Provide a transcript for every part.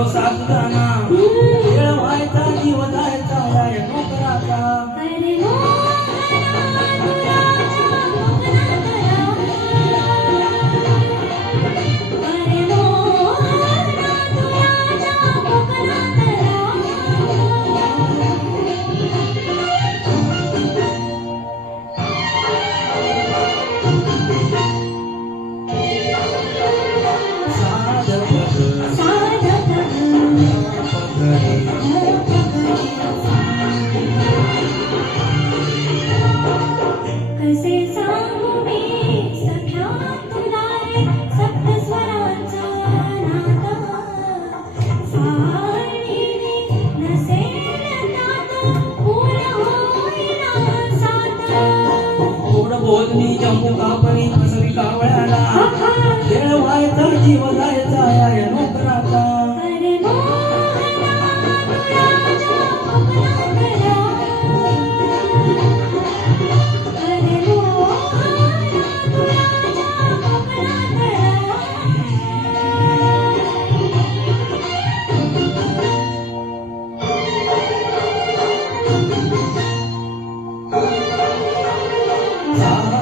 Rosa. बोलणी जम्मू कापणी फसवी कावळ्याला. खेळ व्हायचा जीवन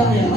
Aleluya.